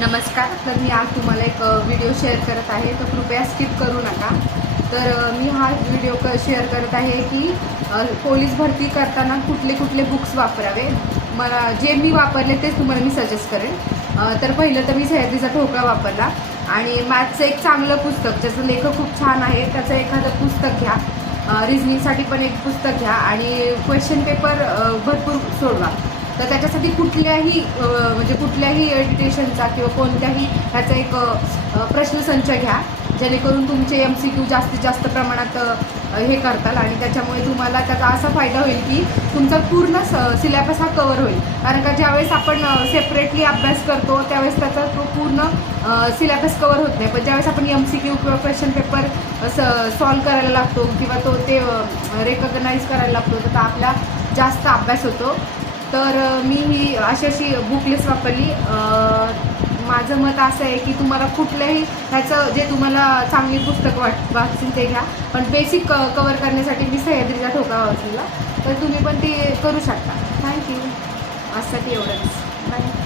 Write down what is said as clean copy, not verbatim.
नमस्कार. तर मी आज तुम्हाला एक व्हिडिओ शेअर करत आहे, तर कृपया स्किप करू नका. तर मी हा व्हिडिओ शेअर करत आहे की पोलीस भरती करताना कुठले कुठले बुक्स वापरावे. मला जे मी वापरले तेच तुम्हाला मी सजेस्ट करेन. तर पहिलं तर मी सह्याद्रीचा ठोकळा वापरला आणि मॅथ्सचं एक चांगलं पुस्तक ज्याचं लेखक खूप छान आहे त्याचं एखादं पुस्तक घ्या. रिझनिंगसाठी पण एक पुस्तक घ्या आणि क्वेश्चन पेपर भरपूर सोडवा. तर त्याच्यासाठी कुठल्याही म्हणजे कुठल्याही एडिटेशनचा किंवा कोणत्याही ह्याचा एक प्रश्नसंच घ्या, जेणेकरून तुमचे MCQ जास्तीत जास्त प्रमाणात हे करताल आणि त्याच्यामुळे तुम्हाला त्याचा असा फायदा होईल की तुमचा पूर्ण सिलेबस हा कवर होईल. कारण का ज्यावेळेस आपण सेपरेटली अभ्यास करतो त्यावेळेस त्याचा तो पूर्ण सिलेबस कवर होत नाही, पण ज्यावेळेस आपण MCQ किंवा क्वेश्चन पेपर सॉल्व करायला लागतो किंवा ते रेकग्नाईज करायला लागतो तर आपला जास्त अभ्यास होतो. तर मी ही अशी बुक लिस्ट वापरली. माझं मत असं आहे की तुम्हाला कुठल्याही ह्याचं जे तुम्हाला चांगली पुस्तक वाचतील ते घ्या, पण बेसिक कवर करण्यासाठी मी सह्याद्रीचा ठोकळा वाचलेला, तर तुम्ही पण ते करू शकता. थँक्यू. आजसाठी एवढंच. बाय.